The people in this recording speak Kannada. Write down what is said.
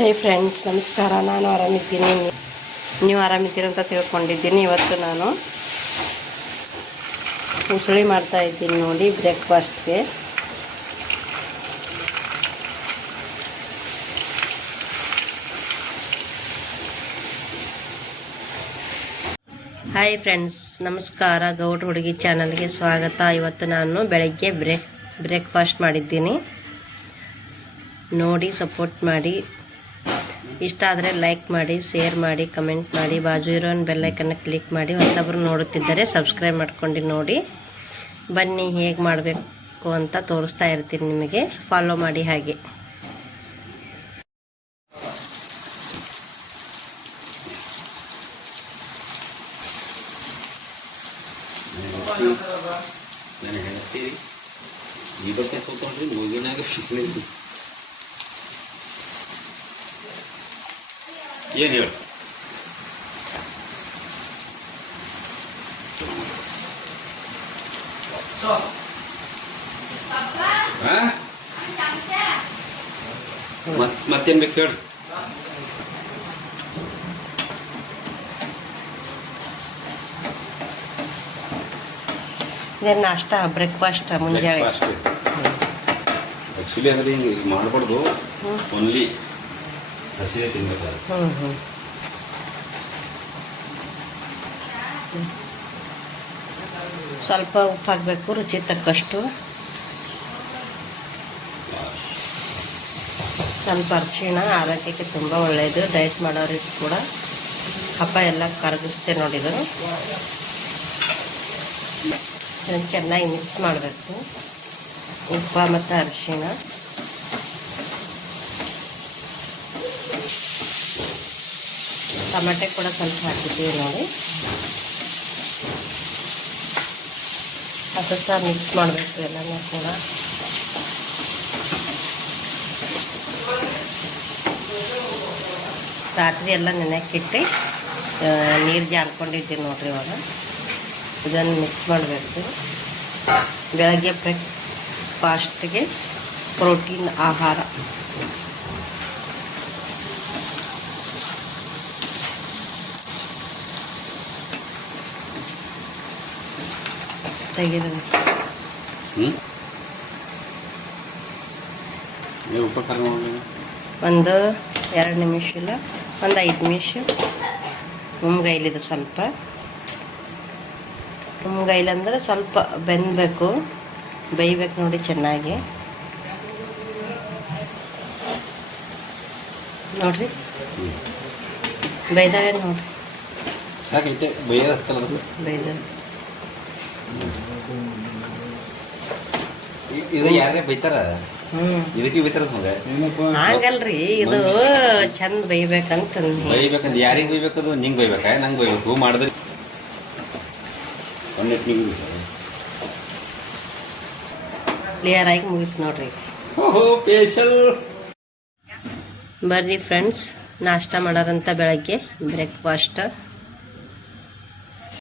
ಹೇ ಫ್ರೆಂಡ್ಸ್, ನಮಸ್ಕಾರ. ನಾನು ಆರಾಮಿದ್ದೀನಿ, ನೀವು ಆರಾಮಿದ್ದೀರಿ ಅಂತ ತಿಳ್ಕೊಂಡಿದ್ದೀನಿ. ಇವತ್ತು ನಾನು ಉಸುಳಿ ಮಾಡ್ತಾಯಿದ್ದೀನಿ ನೋಡಿ ಬ್ರೇಕ್ಫಾಸ್ಟ್ಗೆ. ಹಾಯ್ ಫ್ರೆಂಡ್ಸ್, ನಮಸ್ಕಾರ. ಗೌಡ್ ಹುಡುಗಿ ಚಾನಲ್ಗೆ ಸ್ವಾಗತ. ಇವತ್ತು ನಾನು ಬೆಳಗ್ಗೆ ಬ್ರೇಕ್ಫಾಸ್ಟ್ ಮಾಡಿದ್ದೀನಿ ನೋಡಿ. ಸಪೋರ್ಟ್ ಮಾಡಿ, ಇಷ್ಟ ಆದರೆ ಲೈಕ್ ಮಾಡಿ, ಶೇರ್ ಮಾಡಿ, ಕಮೆಂಟ್ ಮಾಡಿ, ಬಾಜು ಇರೋ ಬೆಲ್ಲೈಕನ್ನು ಕ್ಲಿಕ್ ಮಾಡಿ. ಹೊಸಬ್ರು ನೋಡುತ್ತಿದ್ದರೆ ಸಬ್ಸ್ಕ್ರೈಬ್ ಮಾಡ್ಕೊಂಡು ನೋಡಿ. ಬನ್ನಿ, ಹೇಗೆ ಮಾಡಬೇಕು ಅಂತ ತೋರಿಸ್ತಾ ಇರ್ತೀನಿ ನಿಮಗೆ. ಫಾಲೋ ಮಾಡಿ ಹಾಗೆ. ಏನು ಹೇಳು? ಮತ್ತೇನು ಬೇಕು ಹೇಳು? ಇದೇನು ನಾಷ್ಟ, ಬ್ರೇಕ್ಫಾಸ್ಟ್ ಮುಂಜಾನೆ. ಆ್ಯಕ್ಚುಲಿ ಅಂದರೆ ಹಿಂಗೆ ಮಾಡಬಾರ್ದು, ಓನ್ಲಿ ಹಸಿವೆ ತಿನ್ಬೇಕಾದ್ರೆ. ಸ್ವಲ್ಪ ಉಪ್ಪು ಹಾಕಬೇಕು, ರುಚಿ ತಕ್ಕಷ್ಟು. ಸ್ವಲ್ಪ ಅರಿಶಿಣ, ಆರೋಗ್ಯಕ್ಕೆ ತುಂಬ ಒಳ್ಳೆಯದು. ಡಯಟ್ ಮಾಡೋರಿಗೆ ಕೂಡ ಹಬ್ಬ ಎಲ್ಲ ಕರಗಿಸುತ್ತೆ ನೋಡಿದು. ಇದನ್ನು ಚೆನ್ನಾಗಿ ಮಿಕ್ಸ್ ಮಾಡಬೇಕು. ಉಪ್ಪು ಮತ್ತು ಅರಿಶಿಣ, ಟೊಮೆಟೊ ಕೂಡ ಸ್ವಲ್ಪ ಹಾಕಿದ್ದೀವಿ ನೋಡಿ. ಅದು ಸಹ ಮಿಕ್ಸ್ ಮಾಡಬೇಕು ಎಲ್ಲನೂ ಕೂಡ. ರಾತ್ರಿ ಎಲ್ಲ ನೆನೆಕ್ಕಿಟ್ಟು ನೀರು ಜಾರ್ಕೊಂಡಿದ್ದೀವಿ ನೋಡಿರಿ. ಇವಾಗ ಇದನ್ನು ಮಿಕ್ಸ್ ಮಾಡಬೇಕು. ಬೆಳಗ್ಗೆ ಬ್ರೇಕ್ಫಾಸ್ಟ್ಗೆ ಪ್ರೋಟೀನ್ ಆಹಾರ. ತೆಗೆದು ಒಂದು 2 ನಿಮಿಷ ಇಲ್ಲ, ಒಂದು 5 ನಿಮಿಷ ಮುಂಗೈಲಿದೆ. ಸ್ವಲ್ಪ ಮುಂಗೈಲಂದ್ರೆ ಸ್ವಲ್ಪ ಬೆಂದಬೇಕು, ಬೇಯಬೇಕು ನೋಡಿ ಚೆನ್ನಾಗಿ. ನೋಡ್ರಿ ಬೇಯ್ದಾವೆ ನೋಡ್ರಿ. ಸಾಕೈತೆ ಬೇಯ್ದ. ಇದು ಯಾರೇ ಬೈತಾರ? ಇದಕ್ಕೆ ಬೈತಾರ ಹಂಗಲ್ರಿ, ಇದು ಚಂದ ಬೈಬೇಕಂತ. ಯಾರಿಗೆ ಬೈಬೇಕದು? ನಿಂಗೆ ಬೈಬೇಕಾ? ನಂಗೆ ಬೈಬೇಕು ಮಾಡಿದ್ರೆ ಕ್ಲಿಯರ್ ಆಗಿ ಮುಗೀತು ನೋಡ್ರಿ. ಓಹೋ ಸ್ಪೆಷಲ್. ಬರ್ರಿ ಫ್ರೆಂಡ್ಸ್, ನಾಷ್ಟ ಮಾಡೋರಂತ ಬೆಳಗ್ಗೆ ಬ್ರೇಕ್ಫಾಸ್ಟ್.